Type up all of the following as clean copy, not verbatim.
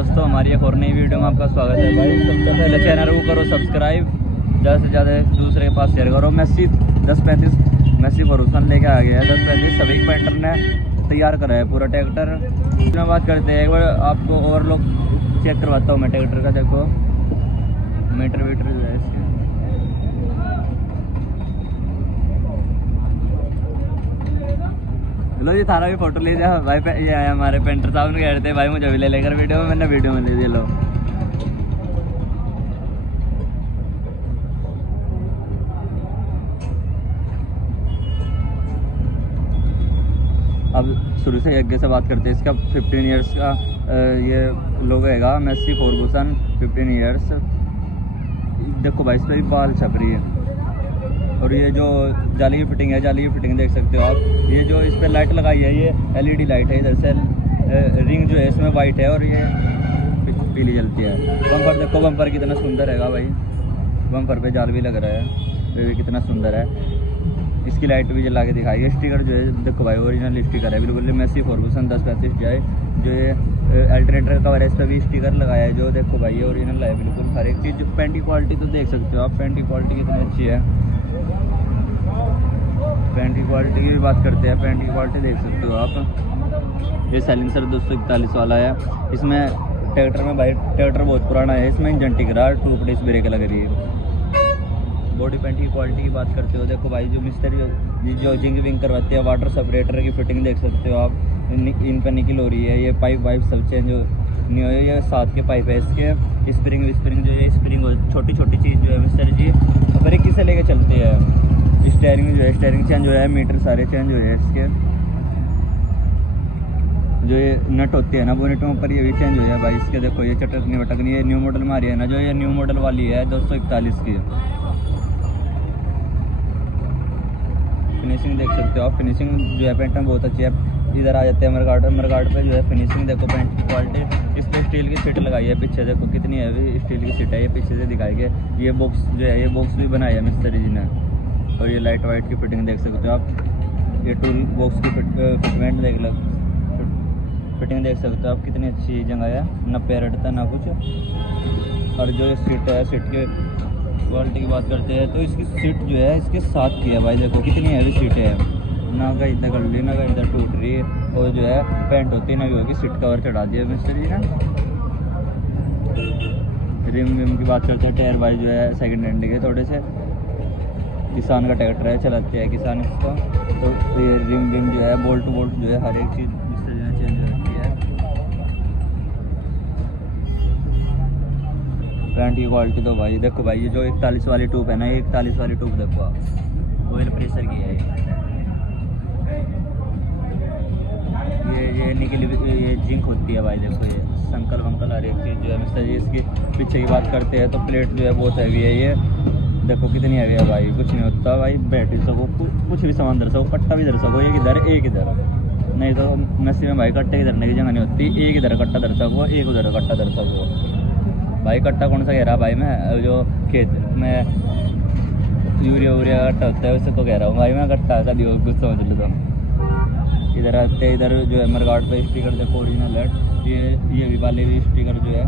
दोस्तों, हमारी एक और नई वीडियो में आपका स्वागत है। भाई सबसे पहले चैनल को करो सब्सक्राइब, ज़्यादा से ज़्यादा दूसरे के पास शेयर करो। मेसी 1035 मेसी भरोसा लेके आ गया है। 1035 सभी पेंटर ने तैयार करा है पूरा ट्रैक्टर। इसमें बात करते हैं, एक बार आपको और लोग चेक करवाता हूँ मैं ट्रैक्टर का। देखो मीटर वीटर जो है इसके, लो जी थारा भी फोटो ले जाओ भाई। ये आया हमारे पेंटर साहब ने कह रहे थे भाई मुझे भी ले लेकर वीडियो में, मैंने वीडियो में ले दिया। लो अब शुरू से आगे से बात करते हैं। इसका 15 इयर्स का ये लोगो हैगा, मेसी फर्गूसन 15 इयर्स। देखो भाई इस पर भी बाल छप रही है। और ये जो जाली की फिटिंग है, जाली की फिटिंग देख सकते हो आप। ये जो इस पर लाइट लगाई है, ये एलईडी लाइट है। इधर से रिंग जो है इसमें वाइट है और ये पीली जलती है। बम्पर देखो, बम्पर कितना सुंदर हैगा भाई। बम्पर पे जाल भी लग रहा है, ये भी कितना सुंदर है। इसकी लाइट भी जला के दिखाई है। स्टिकर जो है देखो भाई, ओरिजिनल स्टिकर है बिल्कुल। मेसी फर्गूसन 1035 जो है, जो ये अल्टरनेटर कवर है, इस पर भी स्टिकर लगाया है। जो देखो भाई ये ओरिजिनल है बिल्कुल। हर एक चीज़ पेंट की क्वालिटी तो देख सकते हो आप, पेंट की क्वालिटी कितनी अच्छी है। पेंट की क्वालिटी की भी बात करते हैं, पेंट की क्वालिटी देख सकते हो आप। ये साइलेंसर 241 वाला है। इसमें ट्रैक्टर में भाई, ट्रैक्टर बहुत पुराना है, इसमें इंजन टिक रहा है, 2 डिस्क ब्रेक लग रही है। बॉडी पेंट की क्वालिटी की बात करते हो, देखो भाई जो मिस्त्री जो जिंग विंग करवाते हैं, वाटर सेपरेटर की फिटिंग देख सकते हो आप। इन पर निकल हो रही है। ये पाइप वाइप सब चेंज नहीं हो, ये 7 के पाइप है इसके। स्प्रिंग जो है, स्प्रिंग छोटी छोटी चीज़ जो है मिस्त्री जी बारीकी से लेके चलते हैं। स्टेयरिंग जो है, स्टेयरिंग चेंज हो है, मीटर सारे चेंज हो है इसके। जो ये नट होती है ना बोनेट में ऊपर, ये भी चेंज हो है भाई इसके। देखो ये चटकनी वटकनी, ये न्यू मॉडल में आ रही है ना, जो ये न्यू मॉडल वाली है 241 की। फिनिशिंग देख सकते हो आप, फिनिशिंग जो है पेंट में बहुत अच्छी है। इधर आ जाते हैं मरगार्ड पे जो है फिनिशिंग देखो, पेंट की क्वालिटी। इस पर स्टील की सीट लगाई है पीछे, देखो कितनी हैवी स्टील की सीट है। ये पीछे से दिखाई गई। ये बॉक्स जो है, ये बॉक्स भी बनाया है मिस्त्री जी ने। और ये लाइट वाइट की फिटिंग देख सकते हो आप। ये टूल बॉक्स की फिटमेंट देख लो, फिटिंग देख सकते हो आप, कितनी अच्छी जगह है ना, पैर हटता ना कुछ। और जो सीट है, सीट की क्वालिटी की बात करते हैं तो इसकी सीट जो है इसके साथ की है भाई। देखो कितनी हैवी सीट है, ना कहीं इधर कर ली ना कहीं इधर टूट रही है। और जो है पेंट होती ना भी होगी, सीट कवर चढ़ा दिया मिस्त्री जी ने। रिम विम की बात करते हैं, टायर भाई जो है सेकंड हैंड के थोड़े से। किसान का ट्रैक्टर है, चलाते हैं किसान इसको। तो ये रिम विम जो है, बोल्ट टू बोल्ट जो है, हर एक चीज़ मिस्त्री जी ने चेंज हो रखी है। पेंट की क्वालिटी तो भाई देखो भाई, ये जो 41 वाली ट्यूब है ना, ये 41 वाली ट्यूब देखो आप, ऑयल प्रेशर की है ये निकली, ये जिंक होती है भाई। देखो ये संकल वंकल हर एक चीज़ जो है मिस्टर जी। इसकी पीछे की बात करते हैं तो प्लेट जो है बहुत हैवी है। ये देखो कितनी हैवी है भाई, कुछ नहीं होता भाई। बैठ भी सको, कुछ भी सामान धर सको, कट्टा भी धर सको, एक इधर नहीं तो मेसी में भाई कट्टे की धरने की जगह नहीं होती। एक इधर कट्टा धर सको, एक उधर कट्टा धर सको भाई। कट्टा कौन सा कह रहा भाई, मैं जो खेत में यूरिया कट्टा होता है उससे को कह रहा हूँ भाई मैं। कट्टा का दियो कुछ समझ लो तुम। इधर आते हैं, इधर जो है मरगार्ड पे स्टिकर देखो ओरिजिनल है। ये भी वाले भी स्टिकर जो है,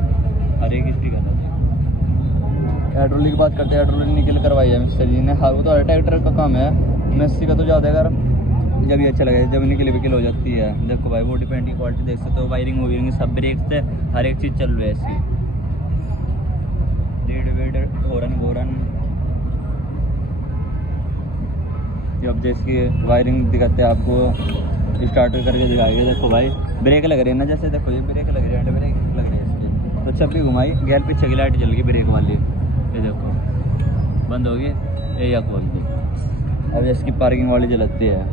हर एक स्टिकर है। हाइड्रोलिक की बात करते हैं, हाइड्रोलिक निकल करवाई है मिस्त्री जी ने। हाँ वो तो हर ट्रैक्टर का काम है, मेसी का तो ज़्यादा अगर जब ये अच्छा लगे, जब निकल विकल हो जाती है। देखो भाई बॉडी पेंट की क्वालिटी देख सकते हो, वायरिंग वोयरिंग सब ब्रेक से हर एक चीज़ चल रही है इसकी। लीड वेड हॉर्न वोरन, जब जिसकी वायरिंग दिखाते हैं आपको, स्टार्ट करके दिखाएंगे। देखो भाई ब्रेक लग रही है ना, जैसे देखो ये ब्रेक लग रही है, हैंड ब्रेक लग रही है इसकी। तो जब भी घुमाई गैर पीछे की लाइट जल गई ब्रेक वाली, ये देखो बंद होगी, ये या खोल दी। अब इसकी पार्किंग वाली जलती है।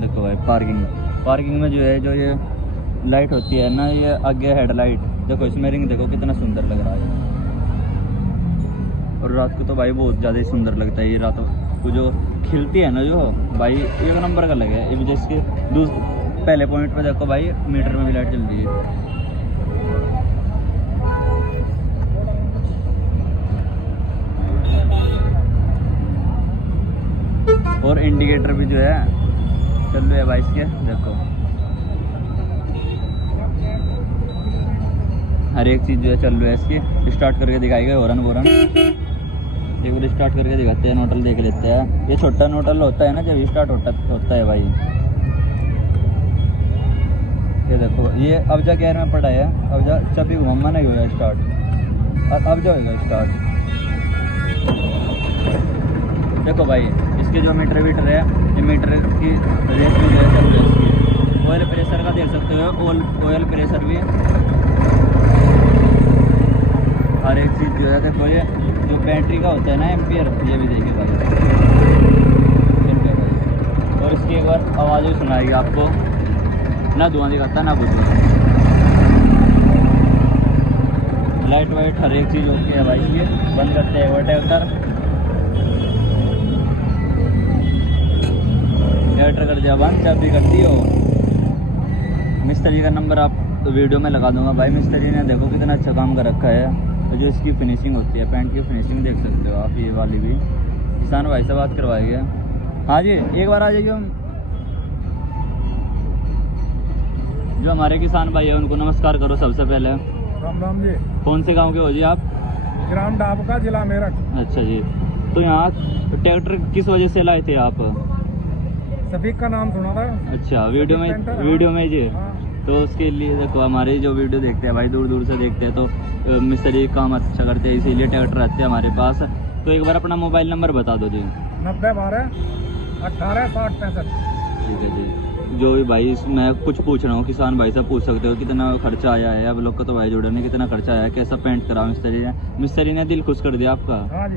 देखो भाई पार्किंग में जो है, जो ये लाइट होती है ना, ये आगे हेडलाइट देखो, इसमें रिंग देखो कितना सुंदर लग रहा है। और रात को तो भाई बहुत ज़्यादा ही सुंदर लगता है। ये रात को जो खिलती है ना जो भाई, एक नंबर का लगे। ये वजह इसके पहले पॉइंट पे देखो भाई, मीटर में भी लाइट जल रही है। और इंडिकेटर भी जो है चल रहे हैं भाई इसके, देखो हर एक चीज़ जो है चल रही है इसकी। स्टार्ट करके दिखाएगा हॉर्न वॉर्न, एक बार स्टार्ट करके दिखाते हैं, नोटल देख लेते हैं। ये छोटा नोटल होता है ना जब स्टार्ट होता है भाई। ये देखो ये अब जा गेयर में पड़ा है, अब जा चबी घुमा नहीं हुआ स्टार्ट, अब जो होगा स्टार्ट। देखो भाई इसके जो मीटर वीटर है, ये मीटर की रेस भी है चल रही है इसकी। ऑयल प्रेशर का देख सकते हो, ऑयल प्रेशर भी, हर एक चीज़ जो है। देखो ये जो बैटरी का होता है ना एम्पियर, ये भी देखिए भाई, और इसकी एक बार आवाज़ भी सुनाएगी आपको, ना धुआं दिखाता ना कुछ। लाइट वाइट हर एक चीज़ ओके है भाई इसकी। बंद करते हैं एवर्टर कर दिया बंद, चाबी कर दी हो। मिस्त्री का नंबर आप तो वीडियो में लगा दूंगा भाई। मिस्त्री ने देखो कितना अच्छा काम कर रखा है। तो जो इसकी फिनिशिंग होती है, पैंट की फिनिशिंग देख सकते हो आप, ये वाली भी किसान भाई से बात करवाएंगे। हाँ जी एक बार आ जाइए। जो हमारे किसान भाई है उनको नमस्कार करो सबसे पहले। राम राम जी। कौन से गांव के हो जी आप? ग्राम डाबका, जिला मेरठ। अच्छा जी, तो यहाँ ट्रैक्टर किस वजह से लाए थे आप? सफीक का नाम सुना था। अच्छा वीडियो में जी। हाँ। तो उसके लिए देखो हमारे जो वीडियो देखते हैं भाई, दूर दूर से देखते हैं, तो मिस्त्री काम अच्छा करते हैं, इसीलिए ट्रैक्टर रहते हैं हमारे पास। तो एक बार अपना मोबाइल नंबर बता दो जी। 9012-186065। ठीक है जी। जो भी भाई मैं कुछ पूछ रहा हूँ, किसान भाई से पूछ सकते हो कितना खर्चा आया है। अब लोग का तो भाई जोड़े ने कितना खर्चा आया है, कैसा पेंट करा मिस्त्री ने दिल खुश कर दिया आपका? हाँ जी,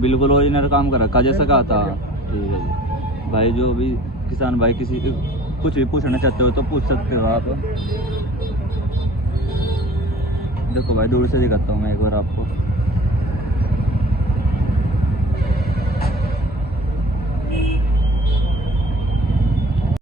बिल्कुल ओरिजिनल काम कर रखा जैसा कहा था। ठीक है जी भाई, जो भी किसान भाई किसी कुछ भी पूछना चाहते हो तो पूछ सकते हो आप। देखो भाई दूर से दिखाता हूँ मैं एक बार आपको।